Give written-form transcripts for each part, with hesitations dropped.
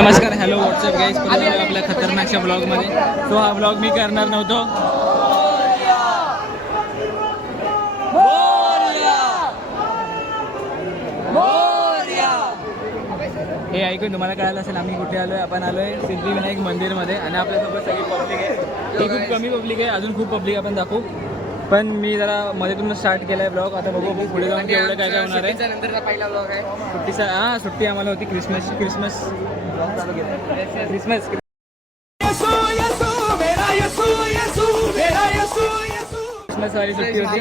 नमस्कार, hello, WhatsApp guys. परत आलो आपल्या खतरनाकच्या ब्लॉगमध्ये. तो हा ब्लॉग मी करणार नव्हतो. हे ऐकून तुम्हाला कळालं असेल आम्ही कुठे आलोय. आपण आलोय सिद्धिविनायक मंदिरमध्ये आणि आपल्यासोबत सगळी पब्लिक आहे. ही खूप कमी पब्लिक आहे, अजून खूप पब्लिक आपण दाखवू. पण मी जरा मध्येतून स्टार्ट केलाय ब्लॉग. आता बघू पुढे जाऊन एवढं काय काय होणार आहे. नंतरचा पहिला ब्लॉग आहे. सुट्टीचा सुट्टी आम्हाला होती क्रिसमस वाली सुट्टी होती.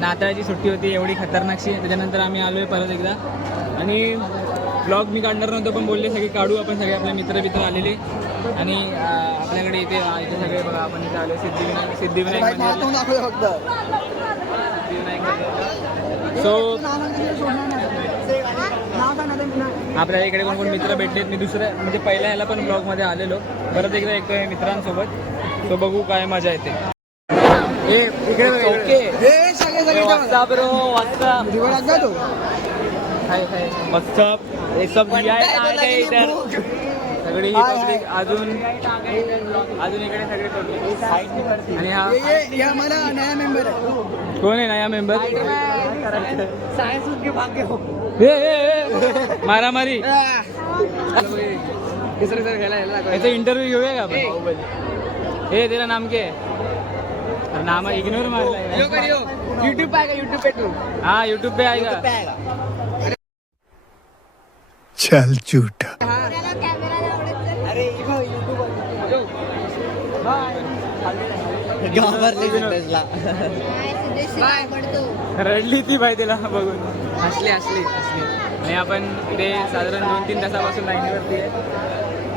नाताळची सुट्टी होती एवढी खतरनाकशी. त्याच्यानंतर आम्ही आलोय परत एकदा आणि ब्लॉग मी काढणार नव्हतो, पण बोलले सगळे काढू आपण. सगळे आपले मित्र आलेले आणि आपल्याकडे इथे सगळे बघा आपण इथे आलो सिद्धिविनायक सो आपल्याला इकडे कोण कोण मित्र भेटलेत. मी दुसऱ्या म्हणजे पहिल्या ह्याला पण ब्लॉगमध्ये आलेलो, परत एकदा येतोय मित्रांसोबत. तो बघू काय मजा येते. इकडे सगळी पब्लिक अजून इकडे सगळे पब्लिक. आणि हा नया मेंबर आहे. कोण आहे नया मेंबर? मारामारी याचा इंटरव्ह्यू घेऊया का आपण? हे तेरा नाम क्या है? नाम इग्नोर मारला. यूट्यूब पे आएगा, यूट्यूब पे तू. हाँ यूट्यूब पे आएगा. चल झूठा. अरे रडली ती बाई तिला बघून. हसली आणि आपण इथे साधारण 2-3 तासापासून लाईनीवरती आहे.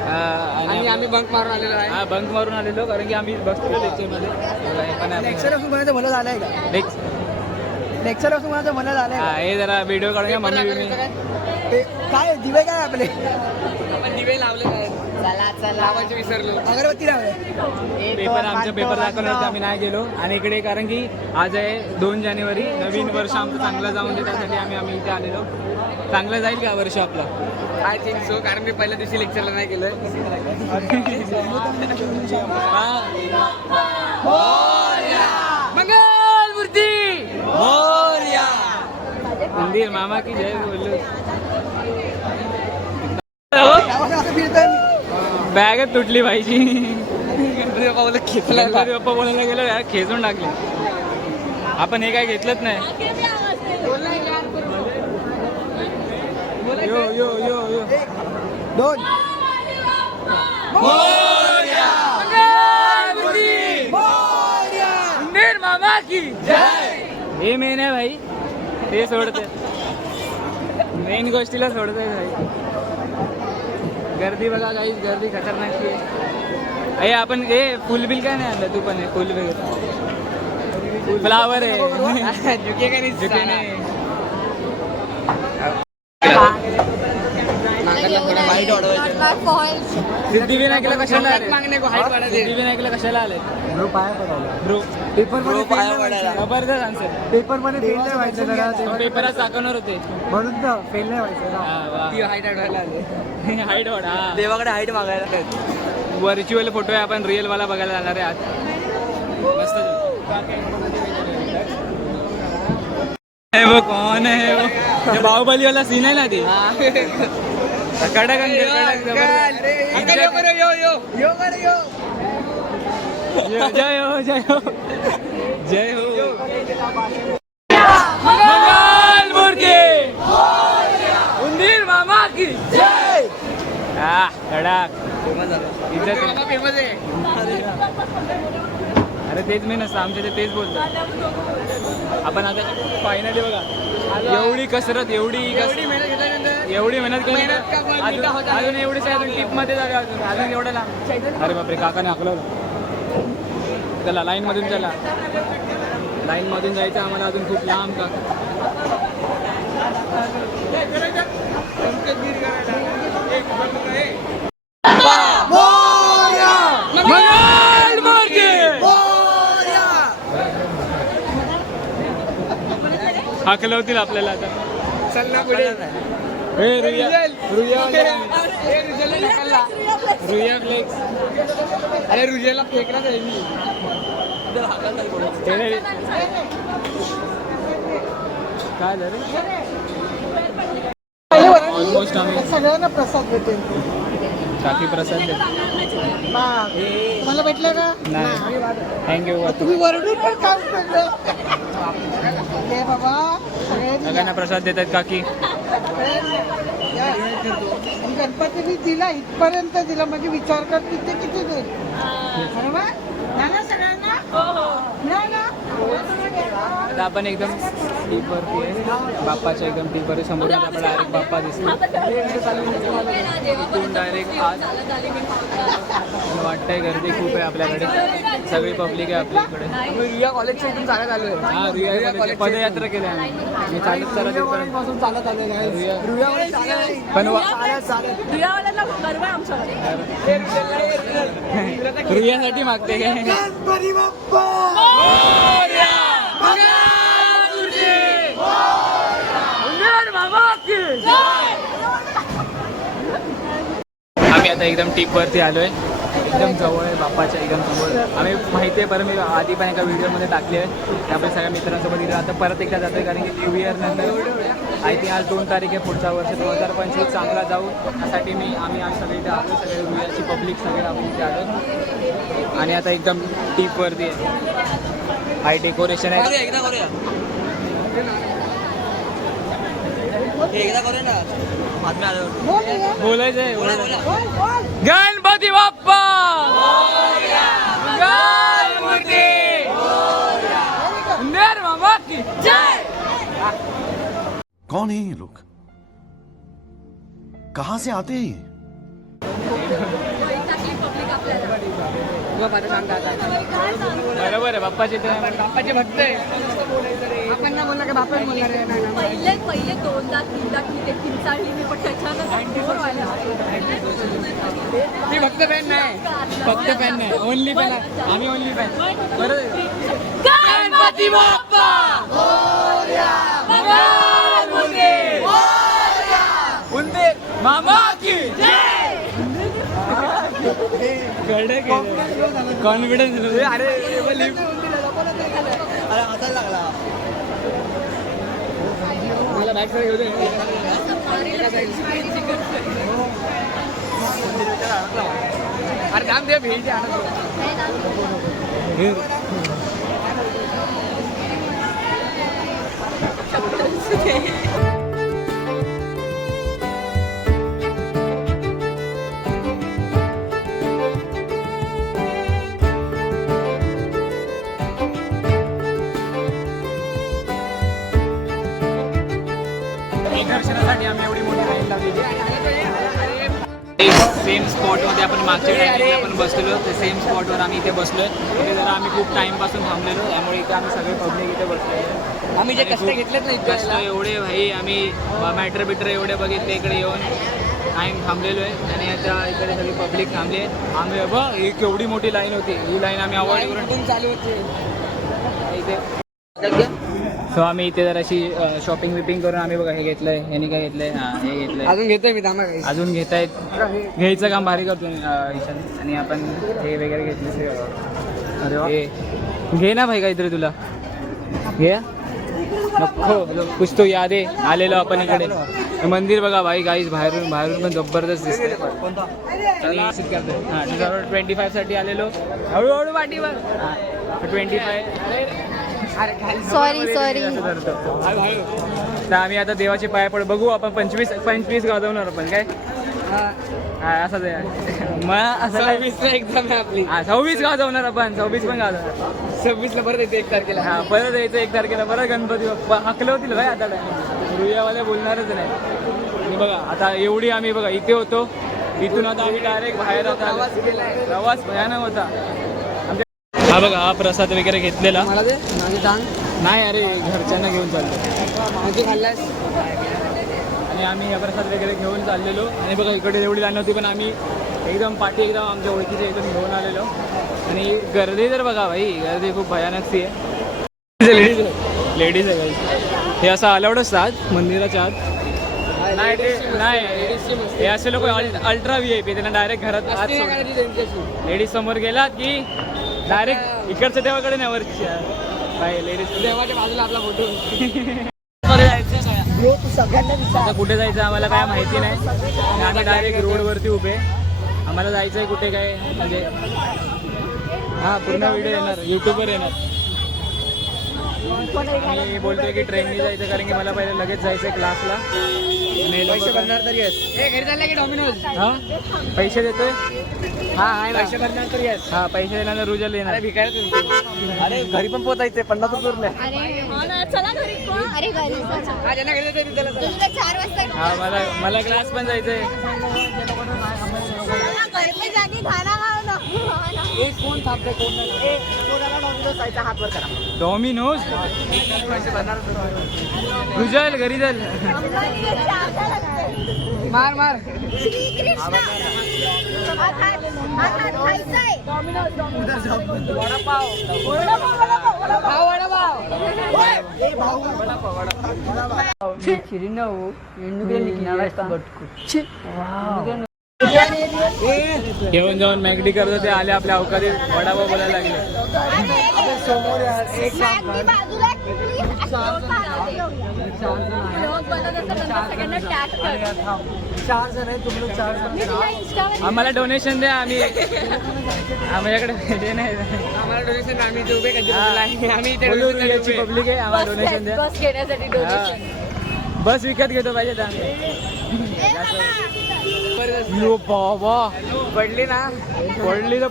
आणि आम्ही बंक मारून आलेलो आहे. बंक मारून आलेलो कारण की आम्ही बसतो लेक्चरमध्ये. लेक्चर असून मला मला झालंय का? लेक्चर असून मला मला झालंय. हे जरा व्हिडिओ काढूया मम्मी काय दिवे काय आपले? आपण दिवे लावले काय? चला लावायचे विसरलो. अगरबत्ती लावले. आमचा पेपर दाखवला होता, आम्ही नाही गेलो. आणि इकडे कारण की आज आहे 2 जानेवारी, नवीन वर्ष आमचं चांगलं जाऊन दे त्यासाठी आम्ही इथे आलेलो. चांगलं जाईल का वर्ष आपला? आय थिंक सो, कारण मी पहिल्या दिवशी लेक्चरला नाही गेलोय. मंगलमूर्ती मंदिर मामा की जय बोललो. बॅगच तुटली पाहिजे. गणपती बाप्पा बोलायला गेलो यार, खेचून टाकले. आपण हे काय घेतलंच नाही. यो यो यो यो 2 मंदिर मामा की जय. हे मेन आहे भाई, ते सोडते. मेन गोष्टीला सोडतोय भाई. गर्दी बघा काहीच, गर्दी खतरनाकची आहे. आपण हे फुल बिल काय नाही आणलं? तू पण आहे फुल बिल. फ्लावर आहे. झुके का नाही? सिद्धिविनायकला कशाला आले? सिद्धिविनायकला कशाला आले? ब्रो जबरदस्त आन्सर. पेपर मध्ये फेल नाही व्हायचं जरा. पेपरात दाखवणार होते म्हणून तर फेल नाही व्हायचं. हाईट वाढवायला आले. हाईट वाढ. देवाकडे हाईट मागायला. व्हर्च्युअल फोटो आहे, आपण रिअल वाला बघायला जाणार आहे आज. मस्त. वो कौन है वो? बाहुबली वाला सीन है ना ती. कडक अंकल. जय हो जय हो. मंगलमूर्ती मंदिर मामा की जय. कडक फेमस आहे. अरे तेच मेन असतं आमच्या ते, तेच बोलतात. आपण आता फायनली बघा एवढी कसरत, एवढी मेहनत केली. अजून एवढीच आहे, अजून टिपमध्ये जागा अजून एवढं लांब. अरे बापरे, काकाने हाकलवलं. चला लाईनमधून चला. लाईनमधून जायचं आम्हाला अजून खूप लांब. काका हाकलवतील आपल्याला आता. चल ना पुढे. रुया फ्लेक्स. अरे रुजेला फेकला त्यांनी. काय झालं ऑलमोस्ट आम्ही सगळ्यांना प्रसाद भेटेल. काकी प्रसाद देतो. तुम्हाला भेटलं का? नाही थँक्यू. तुम्ही वरडून पण काम करलं. हे बाबा सगळ्यांना प्रसाद देतात काकी. आणि गणपतीने दिला इथपर्यंत दिला म्हणजे विचार कर किती किती देईल. बरोबर ना ना सगळ्यांना ना ना. आता आपण एकदम डीपवरती आहे. बाप्पाच्या एकदम डीपवर समोर आपण डायरेक्ट बाप्पा दिसतो. तिथून डायरेक्ट आज वाटतंय गर्दी खूप आहे आपल्याकडे. सगळी पब्लिक आहे आपल्याकडे. रिया कॉलेजच्या इथून चालत आलोय. हा रुया कॉलेज पदयात्रा केली आम्ही. मी चालत चालत पासून चालत आलोय पण रुयासाठी मागते काय. गणपती बाप्पा आम्ही आता एकदम टीपवरती आलोय. एकदम जवळ आहे बाप्पाच्या एकदम समोर. आम्ही माहिती आहे बरं मी आधी पण एका व्हिडिओमध्ये टाकले आहे. आपल्या सगळ्या मित्रांसोबत इकडे आता परत एकदा जातोय कारण की न्यू इयर नंतर आय थिंक आज 2 तारीख आहे. पुढचा वर्ष 2025 चांगला जाऊ यासाठी आम्ही सगळे इथे आलो. सगळे रुयाची पब्लिक सगळे आपण इथे आलो आणि आता एकदम टीपवरती आहे. हाय डेकोरेशन आहे. एकदा करूया एकदा करूया ना बातम्या आल्यावर. बोलायचंय बोल. गणपती बाप्पा गणपती सुंदर बाबा की जय. कौन है ये लोग? कहां से आते हैं ये? बरोबर आहे बाप्पाचे ते बाप्पाचे भक्त आहे. आपण ना बोलला का बाप्पा बोलणार आहे ना. पहिले 2दा 3दा मी ते किंचाळली मी पण त्याच्यानं बोर व्हायला ती फक्त फॅन नाही. फक्त फॅन नाही ओनली फॅन. आम्ही ओनली फॅन. बरोबर गणपती बाप्पा मामा की कॉन्फिडन्स. अरे हसायला लागला. मला बॅग सर घेऊ दे. अरे काम दे भेट दर्शनासाठी आम्ही एवढी मोठी लाईन लावलेली. सेम स्पॉटमध्ये आपण मागच्या टायमिंगला आपण बसलेलो. ते सेम स्पॉटवर आम्ही इथे बसलोय. इथे जरा आम्ही खूप टाईमपासून थांबलेलो त्यामुळे इथे आम्ही सगळे पब्लिक इथे बसलेलो. आम्ही जे कष्ट घेतलेच नाही कष्ट एवढे भाई आम्ही मॅटर बिटर एवढे बघितले इकडे येऊन टाईम थांबलेलो आहे आणि आता इकडे सगळी पब्लिक थांबली आहे. आम्ही बघ ही केवढी मोठी लाईन होती. ही लाईन आम्ही अवॉइड करून चालू होते इथे. सो आम्ही इथे जर अशी शॉपिंग विपिंग करून आम्ही बघा हे घेतलंय. ह्यानी काय घेतलंय. हां हे घेतलंय. अजून घेतोय मी थांबा. अजून घेतायत. घ्यायचं काम भारी करतो ईशान. आणि आपण हे वगैरे घेतले. अरे वा घे ना भाई काहीतरी तुला घे. नको कुछ तो याद आहे. आलेलो आपण इकडे. मंदिर बघा भाई गाईज बाहेरून पण जबरदस्त दिसते. हां 2025 साठी आलेलो. हळूहळू पाठीवर 25. सॉरी तर आम्ही आता देवाचे पाया पड बघू आपण 25 गाजवणार आपण काय. असंच आहे मग असं 26 एक्झाम आहे आपली. 26 गाजवणार आपण. 26 पण गाजवणार. 26 ला परत येते 1 तारखेला. हा परत यायचं 1 तारखेला परत गणपती बाप्पा हकले होतील भाई. आता रुयावाले बोलणारच नाही. आणि बघा आता एवढी आम्ही बघा इथे होतो. इथून आता आम्ही डायरेक्ट बाहेर आता प्रवास भयानक होता. हा बघा हा प्रसाद वगैरे घेतलेला. मला दे माझी टांग. नाही अरे घरच्यांना घेऊन चाललो. तू खाल्लास. आणि आम्ही हा प्रसाद वगैरे घेऊन चाललेलो. आणि बघा इकडे एवढी लाईन होती पण आम्ही एकदम पाठी एकदम आमच्या ओळखीचे एकदम घेऊन आलेलो. आणि गर्दी तर बघा भाई गर्दी खूप भयानकची आहे. लेडीज आहे. हे असं अलाउड असतात मंदिराच्या आत. नाही ते नाही हे असे लोक अल्ट्रा VIP त्यांना डायरेक्ट घरात आत लेडीज समोर गेलात की डायरेक्ट इकडच्या देवाकडे नाही वरच्या काय लेडीज देवाच्या बाजूला आपला फोटो आता कुठे जायचं आम्हाला काय माहिती नाही आणि आम्ही डायरेक्ट रोडवरती उभे आम्हाला जायचं आहे कुठे काय म्हणजे हां पूर्ण व्हिडिओ येणार यूट्यूबवर येणार मी बोलतोय की ट्रेननी जायचं कारण की मला पहिले लगेच जायचं आहे क्लासला पैसे भरणार तरी घरी चालले की डॉमिनोज हां पैसे देतोय हां आहे पैसे भरणार तरी येस हां पैसे देणार रुजल येणार अरे घरी पण पोचायचे 50 रुपये उरले चला घरी अरे घरी तुला 4 वाजता हां मला क्लास पण जायचंय घर पे जाके खाना खाओ ना डॉमिनोज रुजल घरी चल मार मार श्रीकृष्ण घेऊन जाऊन मॅगडी करतो ते आले आपल्या अवकाळी वडापाव बोलायला लागले आम्हाला डोनेशन द्या आम्ही हे नाही आम्हाला डोनेशन आम्ही पब्लिक आहे आम्हाला डोनेशन द्या बस घेण्यासाठी donation. बस विकत घेतो पाहिजे बाबा पडली ना पडली तर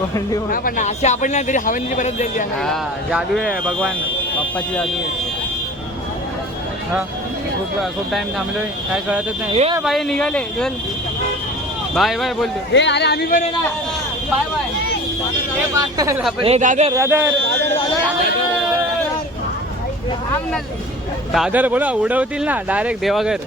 पडली पण अशी आपण नाही तरी हवेली परत जाईल हा जादू आहे भगवान बाप्पाची जादू आहे हा खूप टाइम थांबलोय काय कळतच नाही ए बाई निघाले चल बाय बाय बोलतो हे अरे आम्ही पण आहे ना बाय बाय हे दादर दादर बोला उडवतील ना डायरेक्ट देवाघर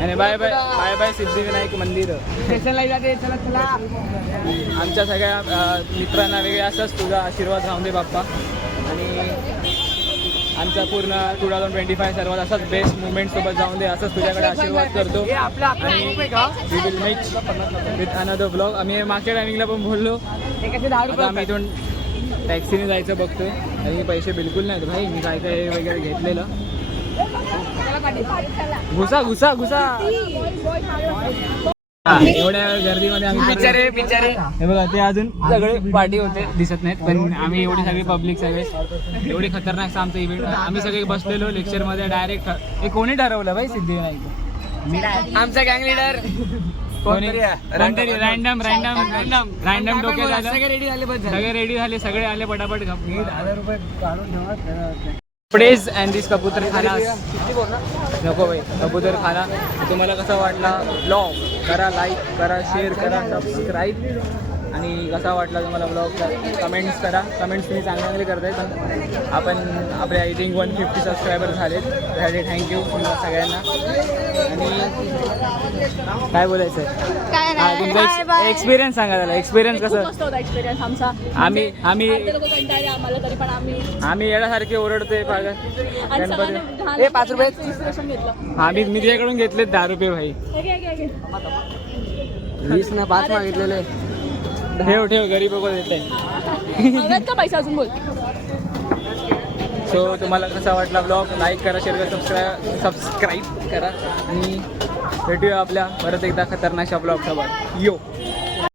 आणि bye bye bye bye Siddhivinayak मंदिर स्टेशनला जाते चला चला आमच्या सगळ्या मित्रांना वगैरे असंच तुझा आशीर्वाद राहून दे बाप्पा आणि आमचा पूर्ण 2025 सर्वात असाच बेस्ट मुवमेंट सोबत जाऊन दे असंच तुझ्याकडे आशीर्वाद करतो आणि we will make with another blog आम्ही मागच्या टायमिंगला पण बोललो आता आम्ही इथून टॅक्सीने जायचं बघतोय आणि पैसे बिलकुल नाहीत भाई मी काय काय वगैरे घेतलेलं घुसा एवढ्या गर्दीमध्ये आम्ही बिचारे हे बघा ते अजून सगळे पार्टी होते दिसत नाहीत पण आम्ही एवढी सगळी पब्लिक सगळे एवढी खतरनाक आमचं इव्हेंट आम्ही सगळे बसलेलो लेक्चर मध्ये डायरेक्ट हे कोणी ठरवलं भाई सिद्धिविनायक आमचा गँग लिडर रॅन्डम डोके झालं सगळे रेडी झाले सगळे आले पटापट 1000 रुपये काढून ठेवा प्रेज अँड दिस कबूतर खाना नको भाई कबूतर खाना तुम्हाला कसा वाटला ब्लॉग करा लाईक करा शेअर करा सबस्क्राईब आणि कसा वाटला तुम्हाला ब्लॉग कमेंट्स करा कमेंट्स तुम्ही चांगले करताय पण आपण आपले आय थिंक 150 सबस्क्रायबर झालेत त्यासाठी थँक्यू तुम्हाला सगळ्यांना आणि काय बोलायचं आहे तुमचा एक्सपिरियन्स सांगा त्याला एक्सपिरियन्स कसं एक्सपिरियन्स आमचा आम्ही आम्हाला तरी पण आम्ही येण्यासारखे ओरडतोय गणपती 5 रुपये मी तुझ्याकडून घेतले 10 रुपये भाई 20 ना 5 मागितलेले ठेव गरीब लोक देते का पैसा अजून बोल सो तुम्हाला कसा वाटला ब्लॉग लाईक करा शेअर करा सबस्क्राईब करा आणि भेटूया आपल्या परत एकदा खतरनाक ब्लॉग सोबत यो